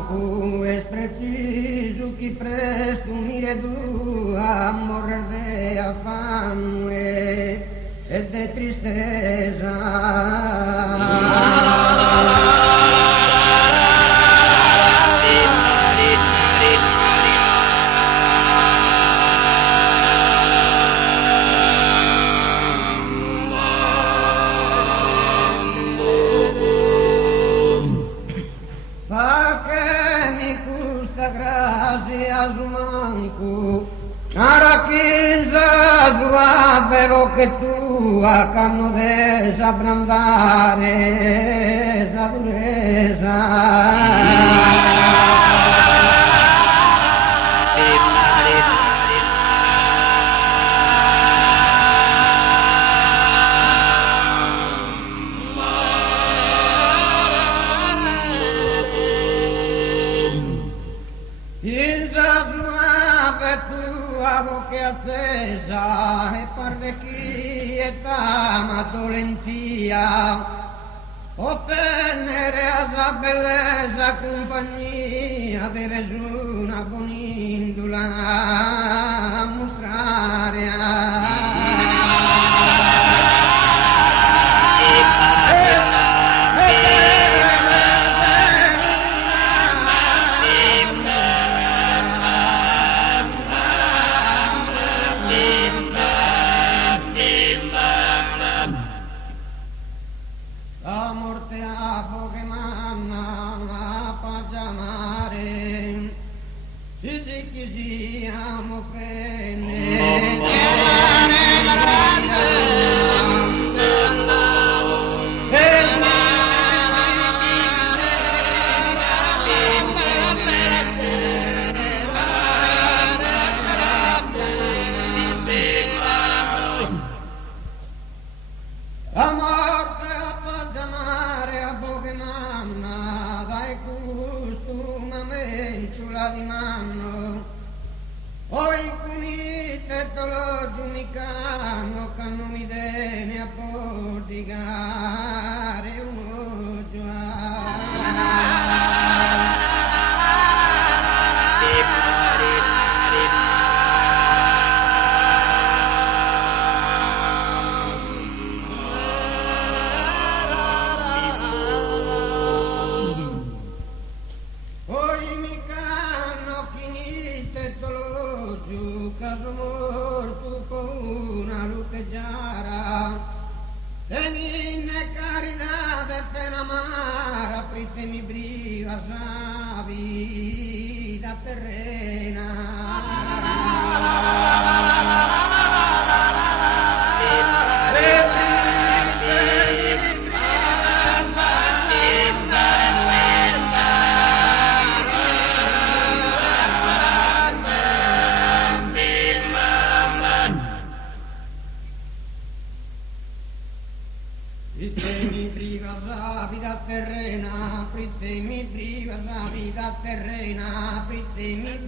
manco, es preciso que presto mire tu a morrer de afán es de tristeza. Gracias, manco, para que pero que tú acá no desabrandar esa dureza. Que haces a par de quieta más dolentía o tener esa belleza compañía debes una boníndola mostrar di mano, poi finite dolor giunicano che non mi deve a portigare uno caso morto con una luccheggiara e minne carità pena amara apritemi briva sa vita terrena. Pritemi priva la vita terrena, pritemi priva la vita terrena, pritemi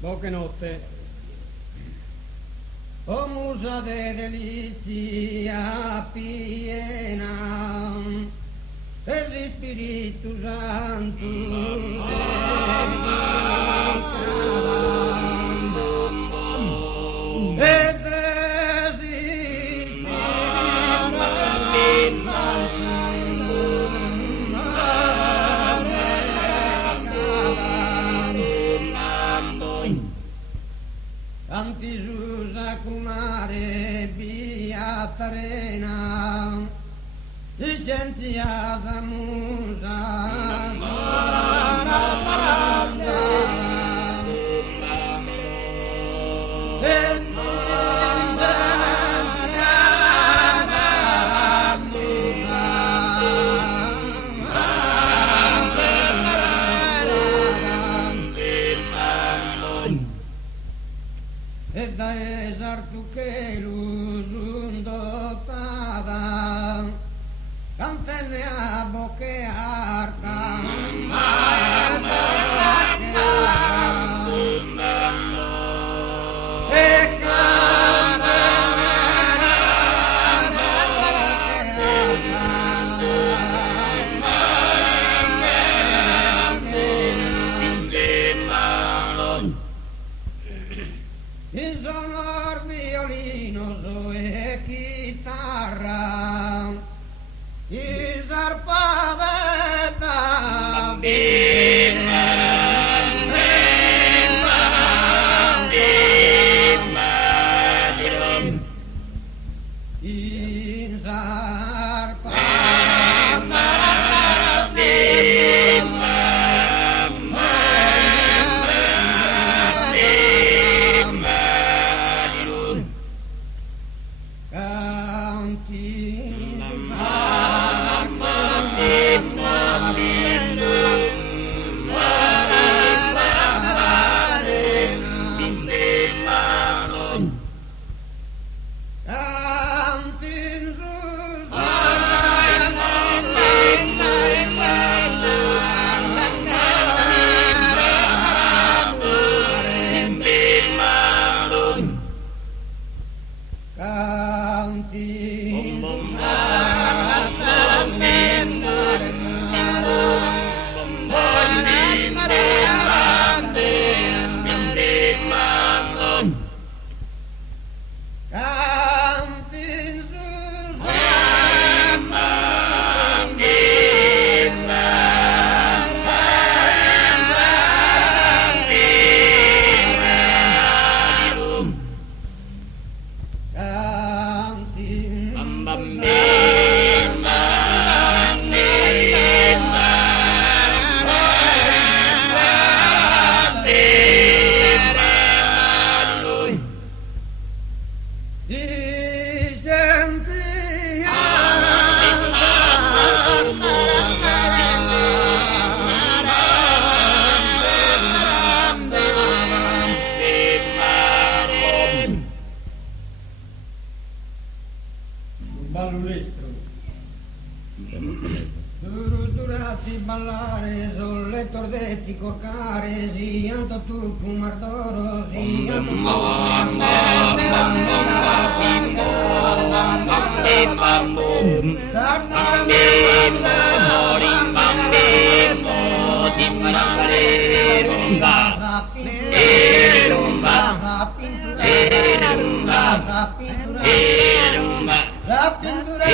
Poche notte. Oh musa de delizia piena, per l'Espíritu Santo Antisusa cumare biatarena, licenziata musa, e da esartu che l'usundotada cantenne a bocche arca e il sonor violino e chitarra, il zarpadetta il Durati ballare, solle tordetti corcare, sianto tu fumardoro, sianto la pintura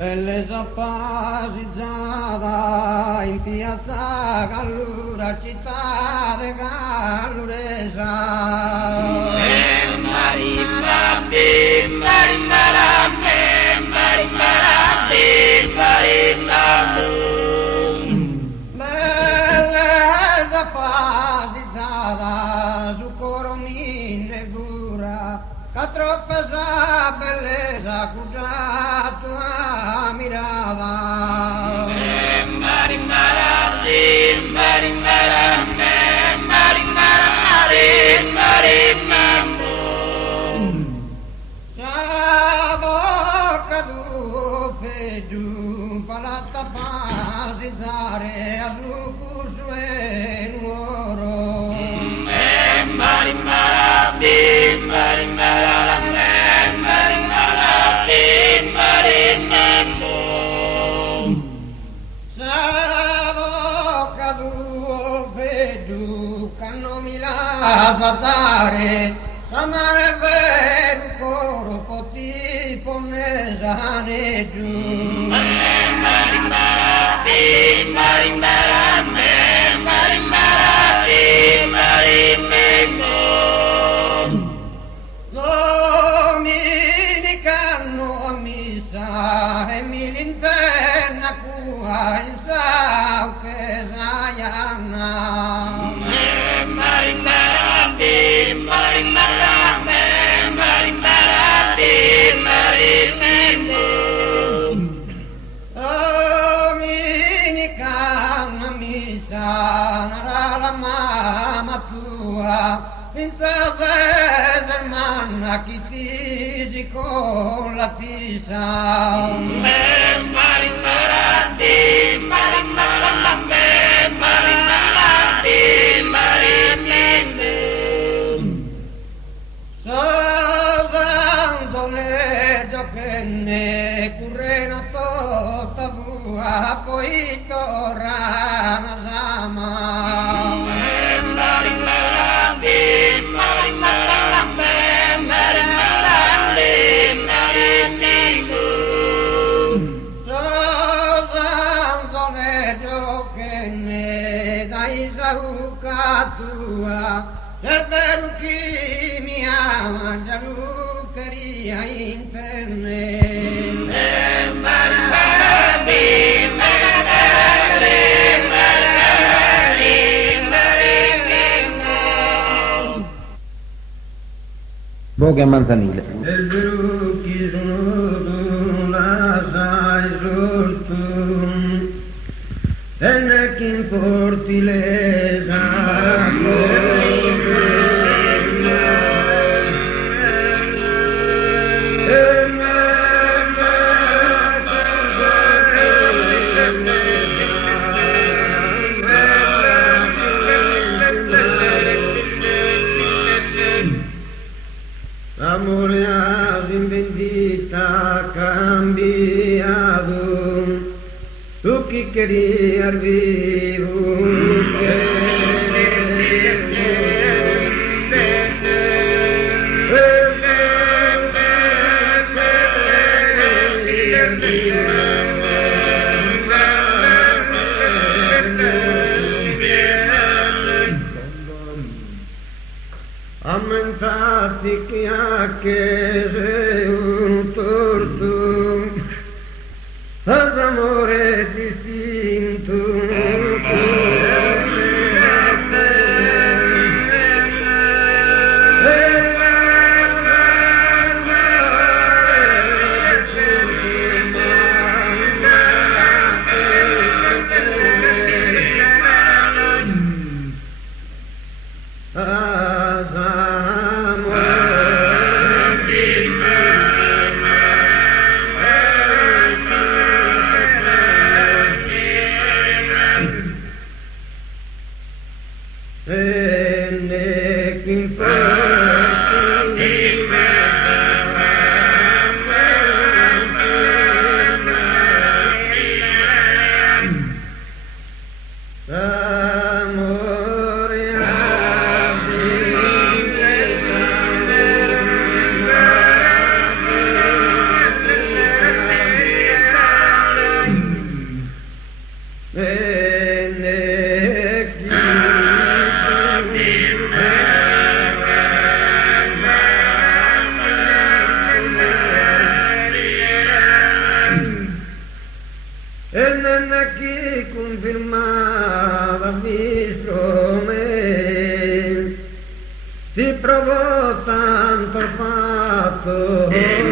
Bellezza paesizzata in piazza Gallura, città de Galluresa. Marimba, marimba, Bellezza paesizzata su coro mine pura, che troppa sa bellezza cugia tua mirada. Sa bocca tu pegiù palata pasizzare a su curso e nuoro. Satare, samare veru coro poti ponnesane giù. Dominicano a missa e mi l'interna cua in sau che saiana. Dominicana missa la mamma tua in casa hermana che ti con la tisa. Poi torna sama. Tua, per chi mi ha mangialuccheria interne. Voga Manzanile. Enekin portileza amore has in bendita cambiado. Tú que querías vivo, aumentaste que aquele un torto. Az amore distinto az amore aquí confirmava visto me, si provò tanto fatto. Amen.